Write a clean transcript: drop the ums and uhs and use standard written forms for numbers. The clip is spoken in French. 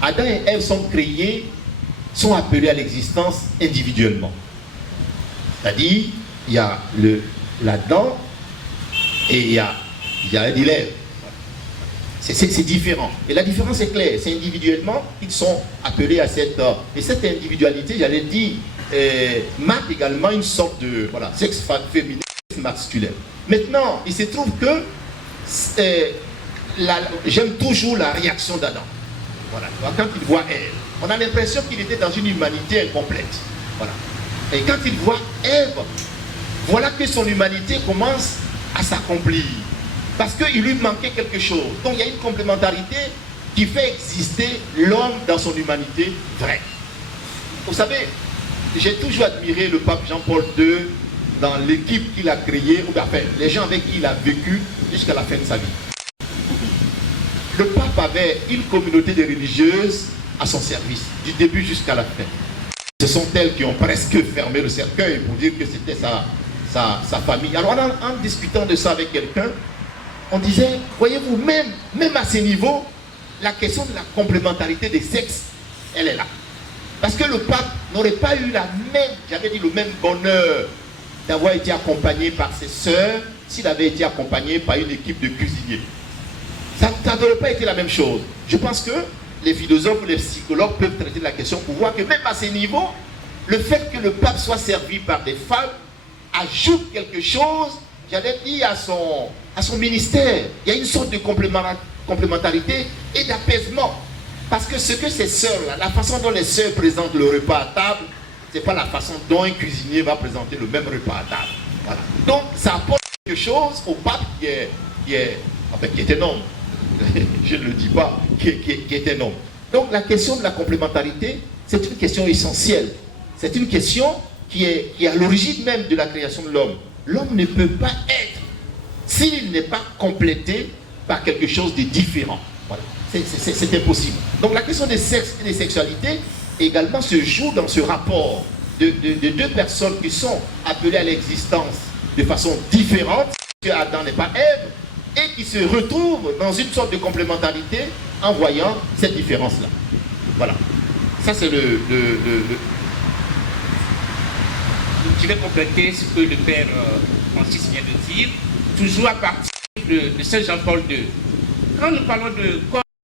Adam et Ève sont créés, sont appelés à l'existence individuellement. C'est-à-dire, il y a l'Adam et il y a l'Ève. C'est différent. Et la différence est claire. C'est individuellement qu'ils sont appelés à cette... Et cette individualité, j'allais dire, marque également une sorte de sexe féminin, sexe masculin. Maintenant, il se trouve que j'aime toujours la réaction d'Adam. Voilà. Quand il voit Ève, on a l'impression qu'il était dans une humanité incomplète. Voilà. Et quand il voit Ève, voilà que son humanité commence à s'accomplir. Parce qu'il lui manquait quelque chose. Donc il y a une complémentarité qui fait exister l'homme dans son humanité vraie. Vous savez, j'ai toujours admiré le pape Jean-Paul II dans l'équipe qu'il a créée, ou enfin, les gens avec qui il a vécu jusqu'à la fin de sa vie. Le pape avait une communauté de religieuses à son service, du début jusqu'à la fin. Ce sont elles qui ont presque fermé le cercueil pour dire que c'était sa famille. Alors en discutant de ça avec quelqu'un, on disait, voyez-vous, même à ce niveau, la question de la complémentarité des sexes, elle est là. Parce que le pape n'aurait pas eu le même bonheur d'avoir été accompagné par ses sœurs s'il avait été accompagné par une équipe de cuisiniers. Ça n'aurait pas été la même chose. Je pense que les philosophes ou les psychologues peuvent traiter la question pour voir que même à ce niveau, le fait que le pape soit servi par des femmes ajoute quelque chose, j'allais dire, à son ministère. Il y a une sorte de complémentarité et d'apaisement. Parce que ce que ces sœurs-là, la façon dont les sœurs présentent le repas à table, ce n'est pas la façon dont un cuisinier va présenter le même repas à table. Voilà. Donc ça apporte quelque chose au pape qui est un homme. Je ne le dis pas, qui est un homme. Donc la question de la complémentarité, c'est une question essentielle. C'est une question qui est à l'origine même de la création de l'homme. L'homme ne peut pas être s'il n'est pas complété par quelque chose de différent. Voilà. C'est impossible. Donc la question des sexes et des sexualités également se joue dans ce rapport de deux personnes qui sont appelées à l'existence de façon différente, que Adam n'est pas Ève, et qui se retrouvent dans une sorte de complémentarité en voyant cette différence-là. Voilà. Ça c'est Je vais compléter ce que le père Francis vient de dire, toujours à partir de Saint Jean-Paul II. Quand nous parlons de corps